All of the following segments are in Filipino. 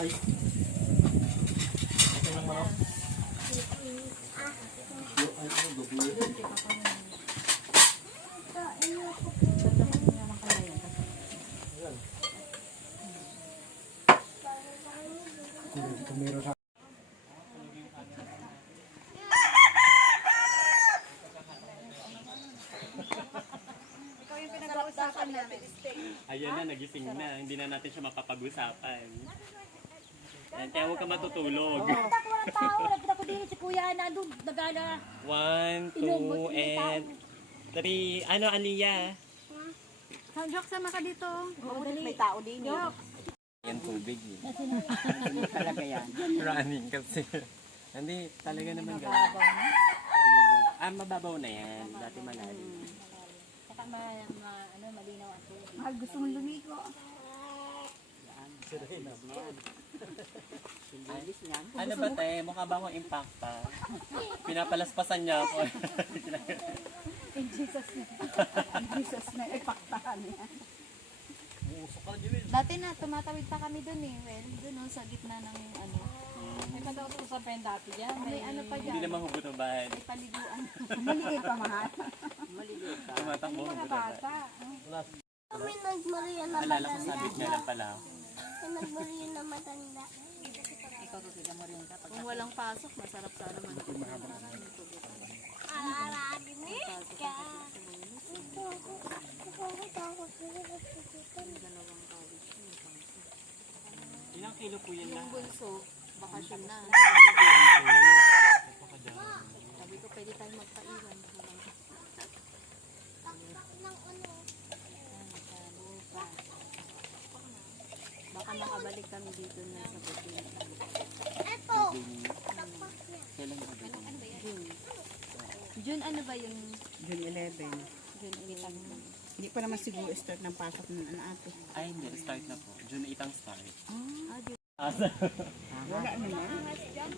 Ay. Ito lang manok. Ay, gabi. Meron sa Ayan na, nagising na. Hindi na natin siya mapapag-usapan. Yan, kaya huwag ka matutulog. Walang tao, nagkita ko din si Kuya na doon, nagana. 1, 2, and 3. Ano, Aliyah? Jok, sama ka dito. May tao din. Jok. Yan tubig eh. Talaga yan. Running kasi. Hindi, talaga naman gano'n. Mababaw na. Mababaw na yan. Dati malalim. Saka malinaw ang tubig. Mahal, gusto mong lumigo. Ano ba te? Mukha ba akong impacta? Pinapalaspasan niya ako. In Jesus na. In Jesus na. Ipaktahan niya. Dati na, tumatawid pa kami doon eh. Well, doon sa gitna ng ano. May patawag sa pen dati dyan. May ano pa dyan. Hindi naman hubutubahan. May paliguan. Maliit pa, mahal. Maliit pa. Tumatakbo Mga hubutubahan. bata. Kami nagmaria na Alala ko matanda. sabit niya lang pala. Nagmaria na matanda. Kung walang pasok, masarap sana man. Ararami ni ka. Ilang kilo po yan Yung lahat? bunso, bakasyon na. Sabi ko, pwede tayo magpaiwan. Baka makabalik kami dito na sa Butin. Eto. Kailan ba? June. June ano ba yung June 11. June 11? Hindi pa naman siguro start ng pasok ng ate. Ay, hindi. Start na po. June 8 ang start. Ah, June. Wala naman.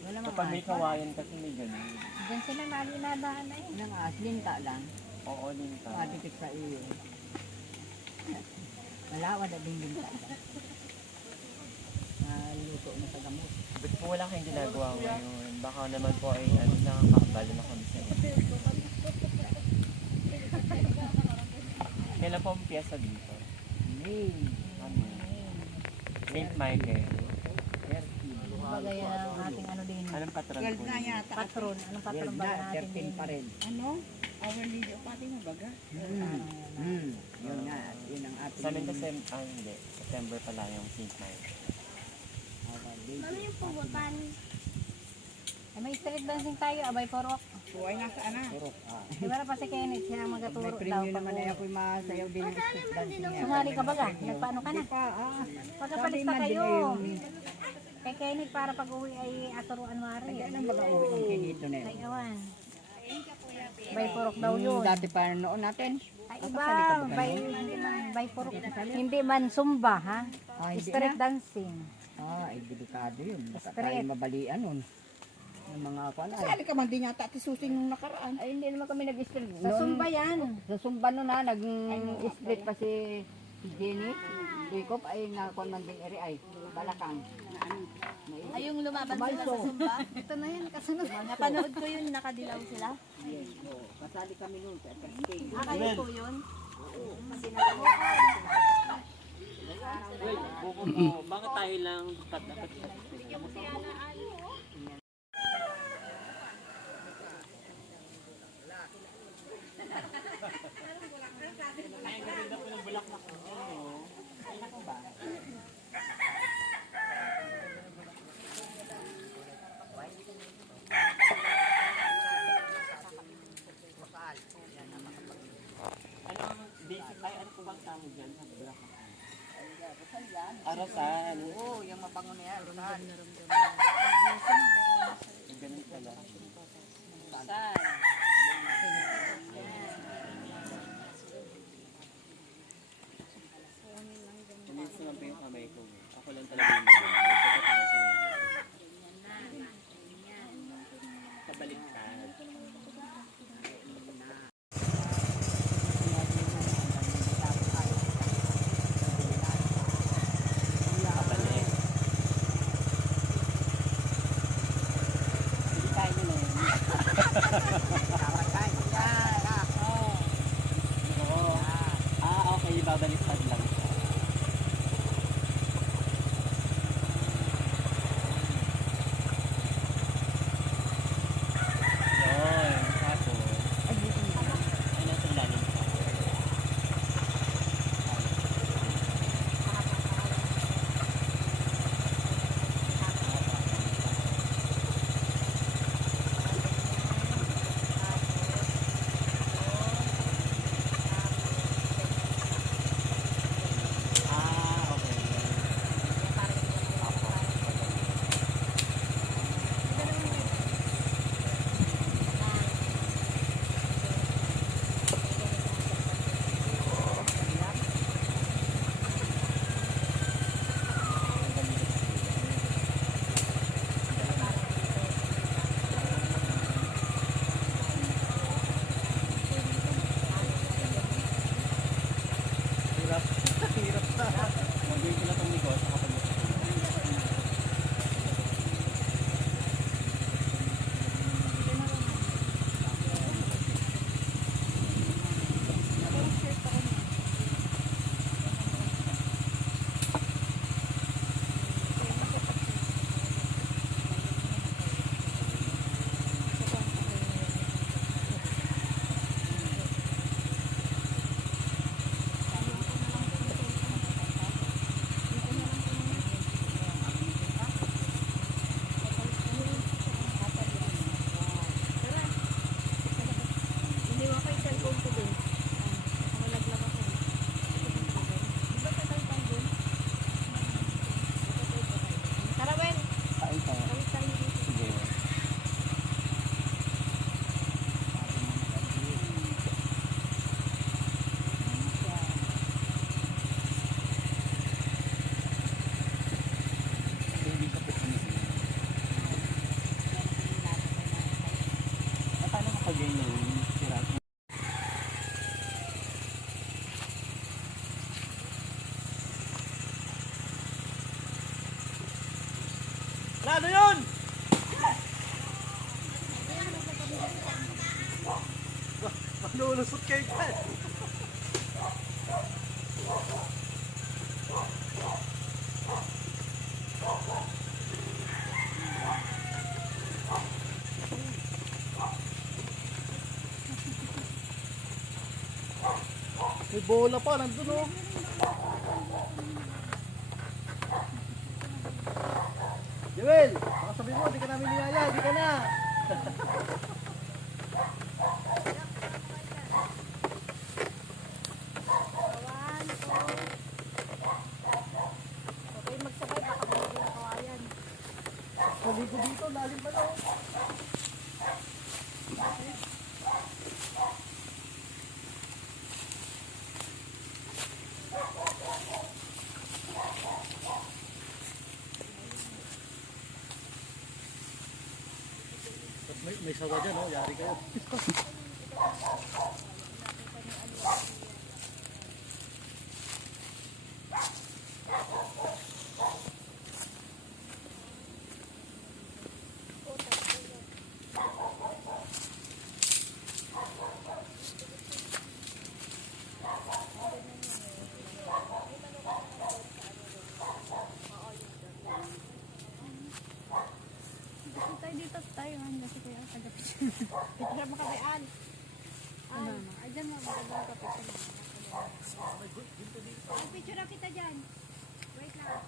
Wala Kapag may kawayan kasi may ganun. Diyan sila nalinadahan na eh. Nang linta lang. Oo, linta. Patikit sa iyo. Wala, wala din linta. Luto na sa gamot. Ba't po wala kayong ginagawa ngayon? Baka naman po ay nakakaabala na kami sa inyo. Kailan po ang piyesa dito? May. Ano? St. Michael. Bagay ang ating ano din. Anong patron 12 po? na yata. Patron. Anong patron 12 ba na, natin 13 din? pa rin. Ano? Our Lady of Fatima baga? Yun nga. Yun ang ating. Sa amin kasi, hindi. September pala yung St. Michael. Our Lady. Mami yung pubutan. Ay, may street dancing tayo, abay porok. Buhay nasaan na? Turok. Di ba na pa si Kenneth siya May magaturo daw. premium naman na ako'y masayaw din yung street dancing niya. Sumali ka ba ga? Nagpaano ka na? Pagkapalista kayo. Kay Kenneth para pag uwi ay aturuan mari. Kaya nang baga uwi ng kinito na Ay yun. awan. Bay porok daw Yung yun. dati pa noon natin. Ay iba, bay porok. Hindi man zumba ha. Hindi Street na. dancing. Ay, delikado yun. Baka Street. tayo mabalian nun. Yung mga kwan. Sali ka man din yata ati susing nung nakaraan. Ay, hindi naman kami nag-street. Sa zumba yan. Sa Sumba nun ha, nag-split pa si Jenny. Jacob ay nakakon man din eri ay balakang. Ay yung lumaban sila sa zumba. Ito na yan, kasunod. Napanood ko yun, nakadilaw sila. Yes, oo. Kasali kami nun sa FSK. Kayo po yun. Wait, buko po. Bakit tayo lang dapat Ano ang basic ay ano po bang tawag dyan sa Bulacan? Arasan. Oo, yung mabango na yan. Lunahan. Ganun pala. Kuminsan lang pa yung kamay ko. Ako lang talaga yung magaling. Nagpapatawa sa mga. Pabaliktad. Pabalik. lulusot kayo dyan. May bola pa, nandun oh. Joel, baka sabi mo, di ka namin niyaya, di ka na. Okay, magsabay, baka hindi na kawayan. Maligo dito, lalim pa na oh. May sawa dyan oh, yari kayo. Tayo dito tayo, kasi kaya taga-picture. Picture mo kami, An. Ay, dyan mo, magandang ka-picture mo. Ay, picture na kita dyan. Wait lang.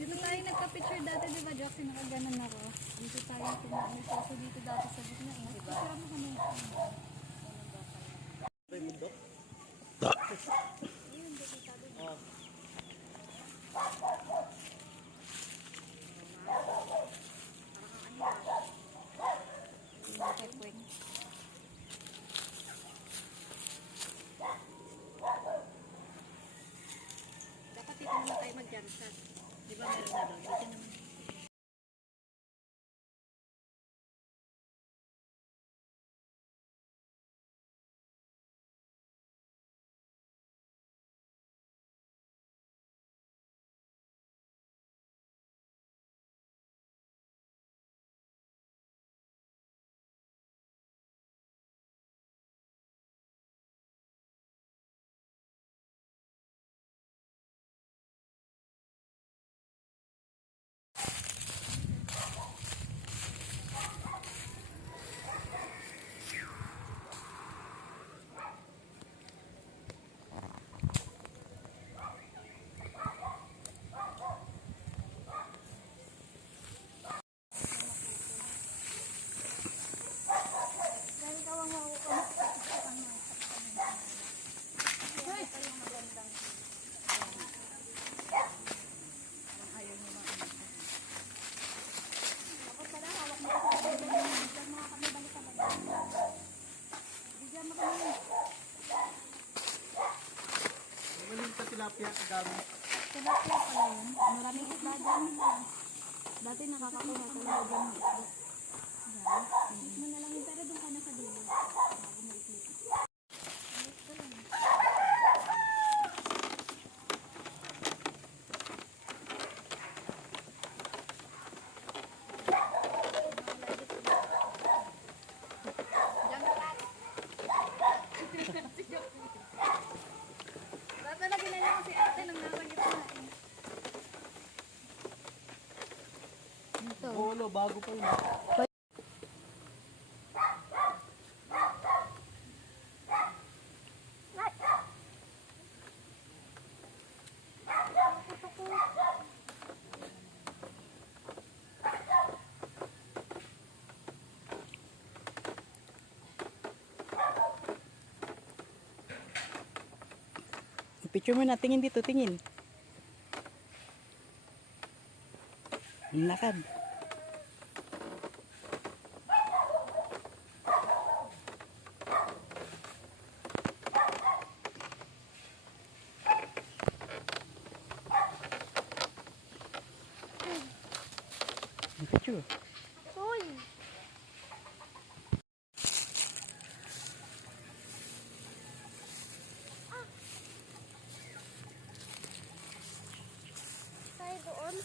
Dito tayo nagka-picture dati, di ba, Joxy? Nakaganan ako. Dito tayo tumakas dito dati sa gitna. Picture mo kami. Dapat dito naman tayo mag-jamsat. Di ba meron na doon? Dito naman. tilapia ang dami. Tilapia pala yun. Maraming isda dyan. Dati nakakakuha talaga dyan ng isda. Yan. Mo na lang yung pero doon ka na sa dulo. Bago mo i-click. Bolo, bago pa yun. Picture mo na, tingin dito, tingin. Lakad. Picture. Uy! Tayo doon.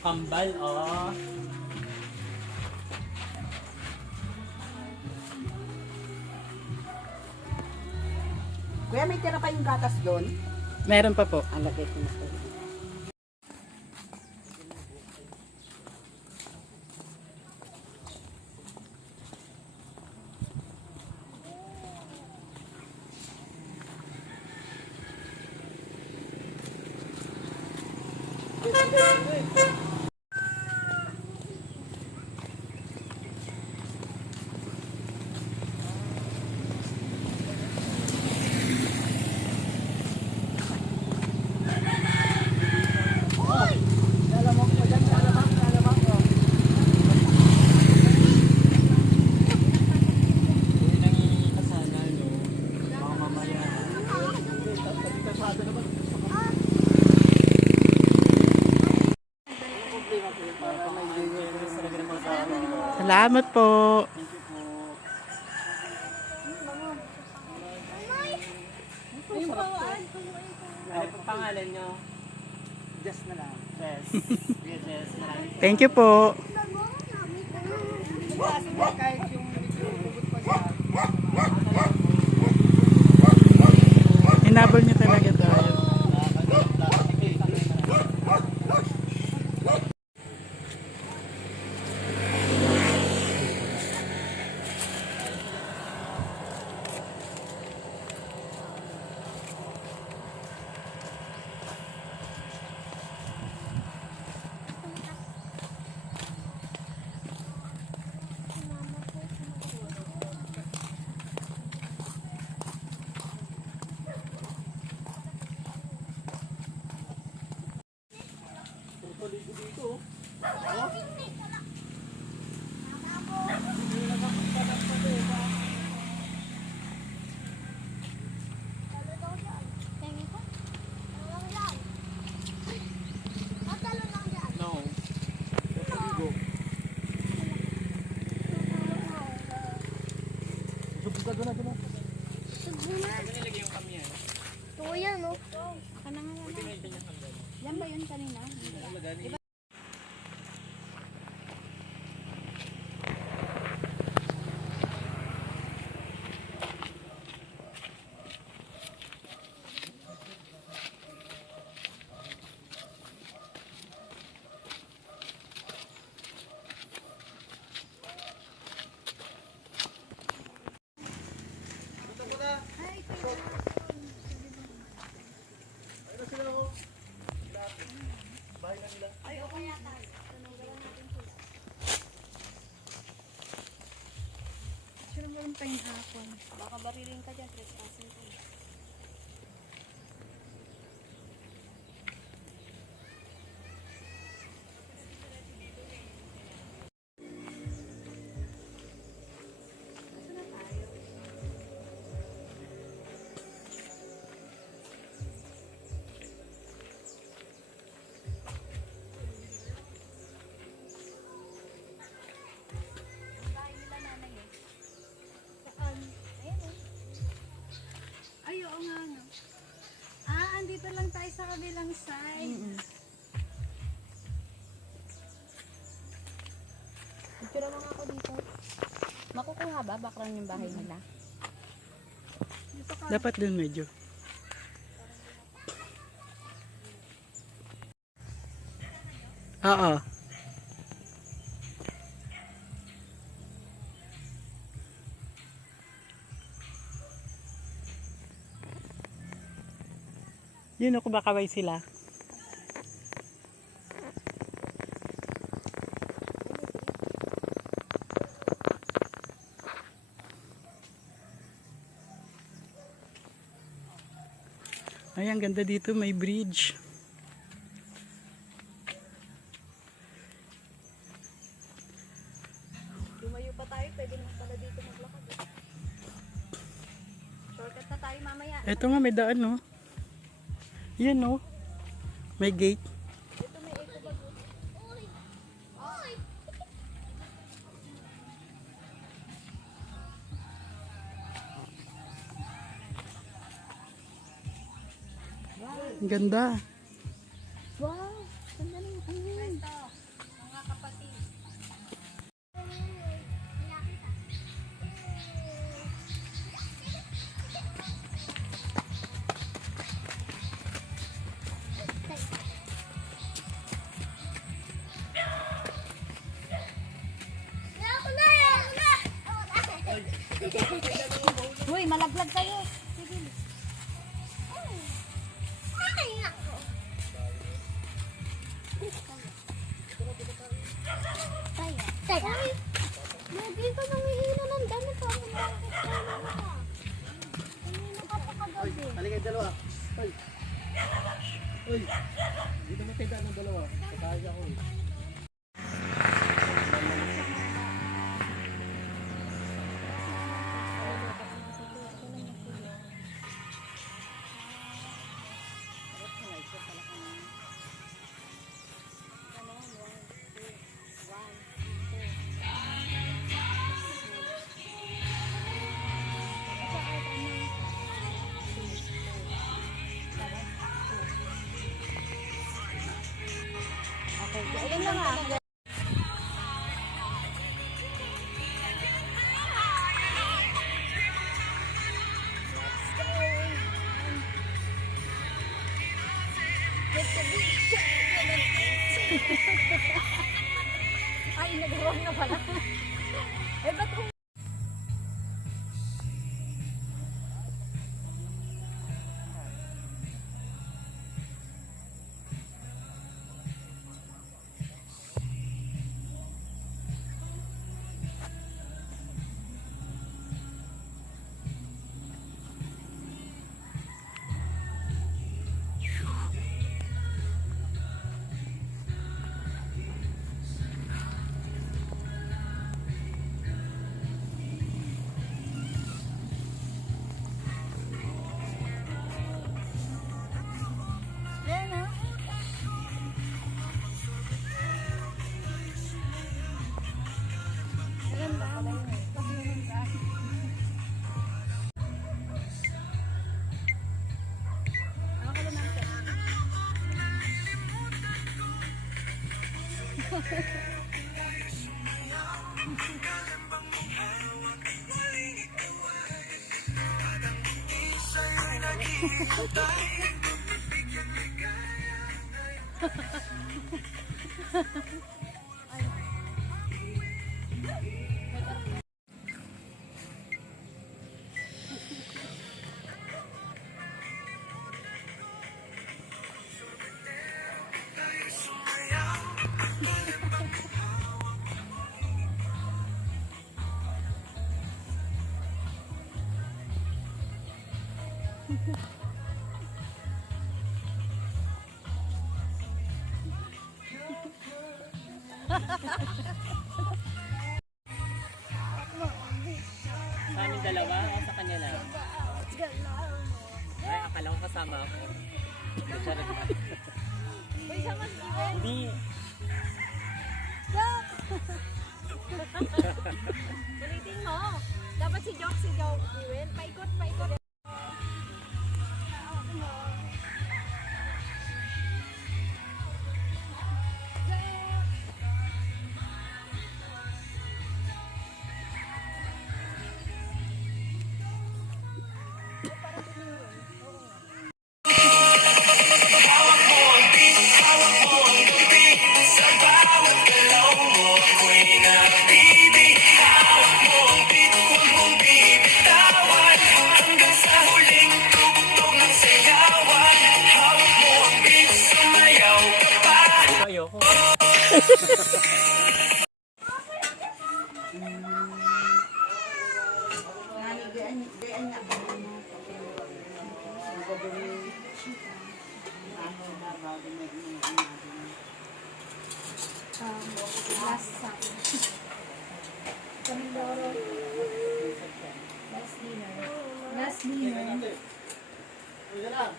Kambal, oh. Kuya, may tira pa yung gatas doon. Meron pa po. Ang lagay ko na to. Nanginita sana, no? Baka mamaya. Talaga ng mga tao. Salamat po. Thank you po. Ano po pangalan nyo? Just na lang. Jess. Kuya Jess, maraming Thank you po. Kahit yung medyo ugot pa siya. Hinabol niyo talaga tayo. No. Nilagay yung kami yan. Ito yan, no? Yan ba yun kanina? Sure meron pa yung hapon. Baka barilin ka dyan, trespassing ka. Ay, oo nga, no. Ah, andito lang tayo sa kabilang side. Picture mo nga ako dito. Makukuha ba? Background yung bahay nila. Dapat dun medyo. Oo. Yun ako bakaway sila. Ay, ang ganda dito, may bridge. Lumayo pa tayo, pwede naman pala dito maglakad. Shortcut na tayo mamaya. Ito nga, may daan, no? Yan, no? May gate. Ang ganda. Wow! Ganda na yung ano. Ano pa ako bakit kanina ka pa kagabi. Halika yung dalawa. Hoy. Hoy. Dito mo tinda ng dalawa. Kaya ko eh. Ayun lang ah. Ay, nagawang na pala. Eh, ba't kung... Yan ah. Sa aming dalawa o sa kanya lang? Ay, akala ko kasama ako. Charot lang. Hindi. Ulitin mo. Dapat si Jock, Iwen. Paikot, paikot. Ito ayoko. Last song. Kamindoro. Last dinner. Last dinner. Uy, yan lang.